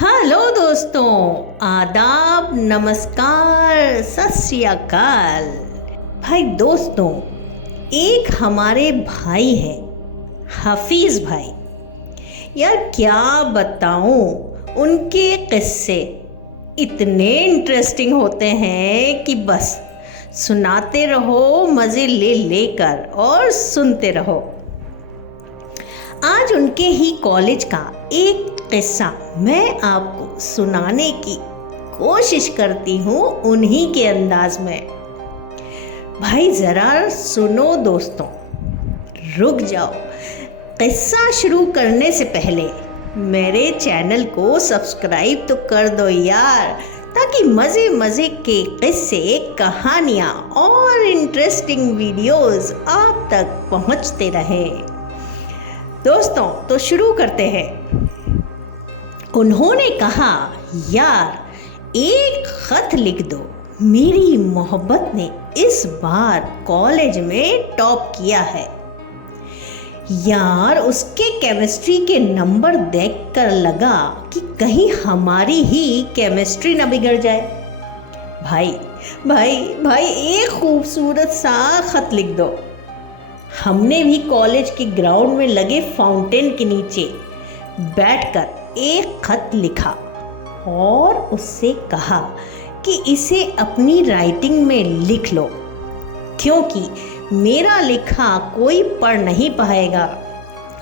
Hello दोस्तों, आदाब, नमस्कार, सत श्री अकाल। भाई दोस्तों, एक हमारे भाई हैं हफीज़ भाई। यार क्या बताऊं, उनके किस्से इतने इंटरेस्टिंग होते हैं कि बस सुनाते रहो मज़े ले लेकर और सुनते रहो। आज उनके ही कॉलेज का एक किस्सा मैं आपको सुनाने की कोशिश करती हूँ उन्हीं के अंदाज में। भाई ज़रा सुनो दोस्तों, रुक जाओ। किस्सा शुरू करने से पहले मेरे चैनल को सब्सक्राइब तो कर दो यार, ताकि मज़े मज़े के किस्से, कहानियाँ और इंटरेस्टिंग वीडियोस आप तक पहुँचते रहें। दोस्तों तो शुरू करते हैं। उन्होंने कहा, यार एक ख़त लिख दो, मेरी मोहब्बत ने इस बार कॉलेज में टॉप किया है। यार उसके केमिस्ट्री के नंबर देखकर लगा कि कहीं हमारी ही केमिस्ट्री न बिगड़ जाए। भाई भाई भाई एक खूबसूरत सा ख़त लिख दो। हमने भी कॉलेज के ग्राउंड में लगे फाउंटेन के नीचे बैठकर एक खत लिखा और उससे कहा कि इसे अपनी राइटिंग में लिख लो, क्योंकि मेरा लिखा कोई पढ़ नहीं पाएगा।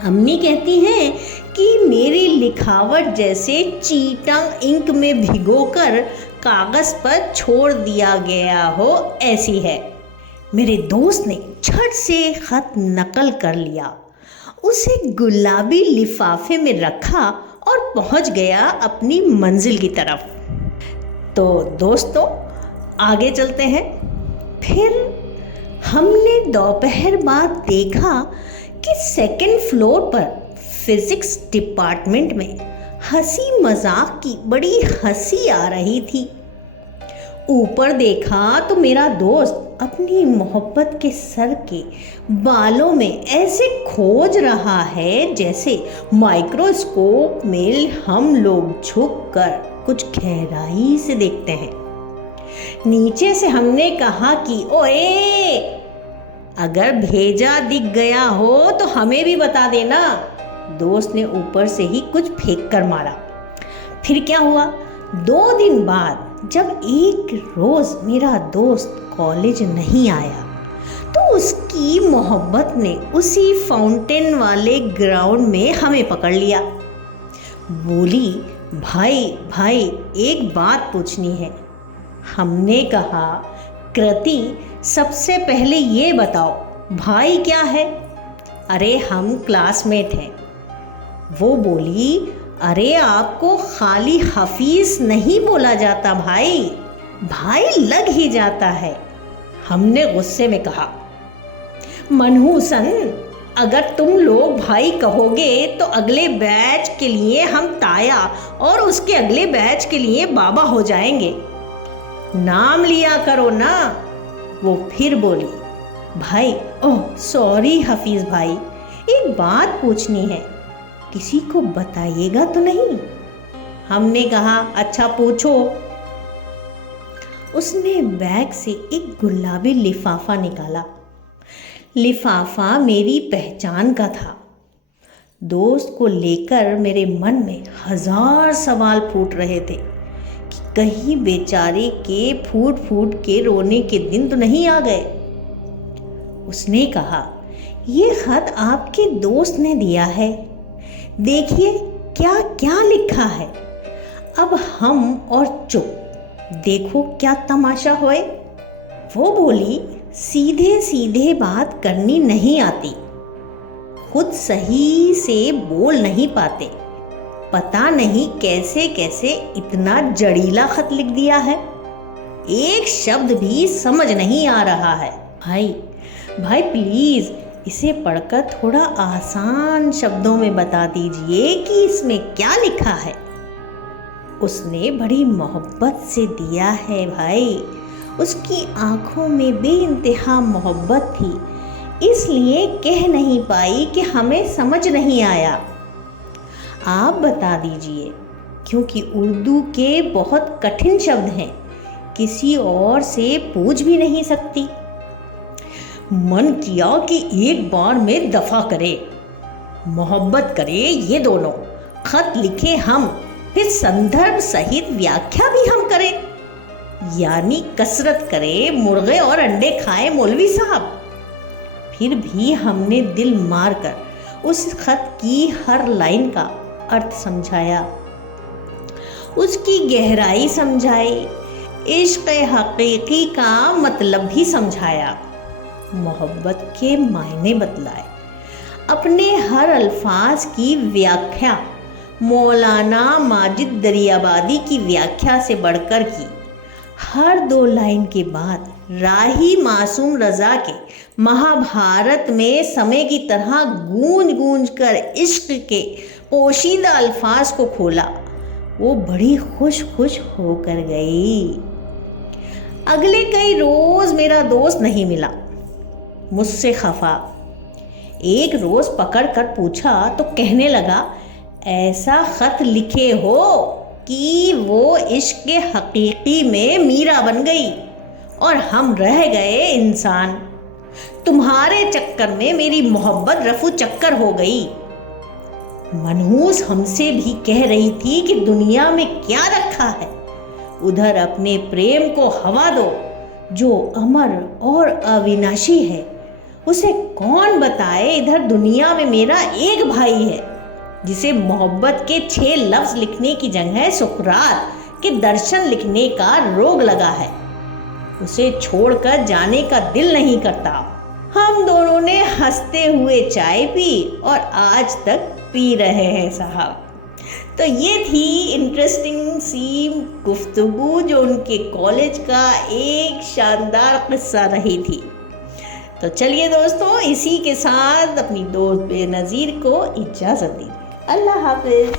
अम्मी कहती हैं कि मेरी लिखावट जैसे चीटा इंक में भिगोकर कागज़ पर छोड़ दिया गया हो ऐसी है। मेरे दोस्त ने झट से खत नकल कर लिया, उसे गुलाबी लिफाफे में रखा और पहुंच गया अपनी मंजिल की तरफ। तो दोस्तों आगे चलते हैं। फिर हमने दोपहर बाद देखा कि सेकंड फ्लोर पर फिजिक्स डिपार्टमेंट में हंसी मजाक की बड़ी हंसी आ रही थी। ऊपर देखा तो मेरा दोस्त अपनी मोहब्बत के सर के बालों में ऐसे खोज रहा है जैसे माइक्रोस्कोप में हम लोग झुककर कुछ गहराई से देखते हैं। नीचे से हमने कहा कि ओए, अगर भेजा दिख गया हो तो हमें भी बता देना। दोस्त ने ऊपर से ही कुछ फेंक कर मारा। फिर क्या हुआ, 2 दिन बाद जब एक रोज़ मेरा दोस्त कॉलेज नहीं आया तो उसकी मोहब्बत ने उसी फाउंटेन वाले ग्राउंड में हमें पकड़ लिया। बोली, भाई भाई एक बात पूछनी है। हमने कहा, कृति सबसे पहले ये बताओ भाई क्या है? अरे हम क्लासमेट हैं। वो बोली, अरे आपको खाली हफीज़ नहीं बोला जाता भाई, भाई लग ही जाता है। हमने गुस्से में कहा, मनहूसन, अगर तुम लोग भाई कहोगे तो अगले बैच के लिए हम ताया और उसके अगले बैच के लिए बाबा हो जाएंगे। नाम लिया करो ना। वो फिर बोली, भाई ओह सॉरी हफीज़ भाई, एक बात पूछनी है, किसी को बताइएगा तो नहीं? हमने कहा, अच्छा पूछो। उसने बैग से एक गुलाबी लिफाफा निकाला। लिफाफा मेरी पहचान का था। दोस्त को लेकर मेरे मन में 1000 सवाल फूट रहे थे कि कहीं बेचारे के फूट फूट के रोने के दिन तो नहीं आ गए। उसने कहा, ये खत आपके दोस्त ने दिया है, देखिए क्या क्या लिखा है। अब हम और चुप, देखो क्या तमाशा होए। वो बोली, सीधे सीधे बात करनी नहीं आती, खुद सही से बोल नहीं पाते, पता नहीं कैसे कैसे इतना जड़ीला खत लिख दिया है, एक शब्द भी समझ नहीं आ रहा है। भाई भाई प्लीज़ इसे पढ़कर थोड़ा आसान शब्दों में बता दीजिए कि इसमें क्या लिखा है। उसने बड़ी मोहब्बत से दिया है भाई, उसकी आंखों में बेइंतहा मोहब्बत थी, इसलिए कह नहीं पाई कि हमें समझ नहीं आया। आप बता दीजिए क्योंकि उर्दू के बहुत कठिन शब्द हैं, किसी और से पूछ भी नहीं सकती। मन किया कि एक बार में दफा करे, मोहब्बत करे ये दोनों, खत लिखे हम, फिर संदर्भ सहित व्याख्या भी हम करें, यानी कसरत करे, मुर्गे और अंडे खाए मौलवी साहब। फिर भी हमने दिल मारकर उस खत की हर लाइन का अर्थ समझाया, उसकी गहराई समझाई, इश्क़ हकीकी का मतलब भी समझाया, मोहब्बत के मायने बतलाए, अपने हर अल्फाज की व्याख्या मौलाना माजिद दरियाबादी की व्याख्या से बढ़कर की। हर 2 लाइन के बाद राही मासूम रज़ा के महाभारत में समय की तरह गूंज गूंज कर इश्क के पोशीदा अल्फाज को खोला। वो बड़ी खुश खुश होकर गई। अगले कई रोज़ मेरा दोस्त नहीं मिला, मुझसे खफा। एक रोज़ पकड़ कर पूछा तो कहने लगा, ऐसा ख़त लिखे हो कि वो इश्क के हकीकी में मीरा बन गई और हम रह गए इंसान। तुम्हारे चक्कर में मेरी मोहब्बत रफू चक्कर हो गई। मनहूस हमसे भी कह रही थी कि दुनिया में क्या रखा है, उधर अपने प्रेम को हवा दो जो अमर और अविनाशी है। उसे कौन बताए इधर दुनिया में मेरा एक भाई है जिसे मोहब्बत के 6 लफ्ज़ लिखने की जगह सुकरात के दर्शन लिखने का रोग लगा है। उसे छोड़कर जाने का दिल नहीं करता। हम दोनों ने हंसते हुए चाय पी और आज तक पी रहे हैं साहब। तो ये थी इंटरेस्टिंग सी गुफ्तगू जो उनके कॉलेज का एक शानदार किस्सा रही थी। तो चलिए दोस्तों, इसी के साथ अपनी दोस्त बेनज़ीर को इजाज़त दीजिए। अल्लाह हाफ़िज़।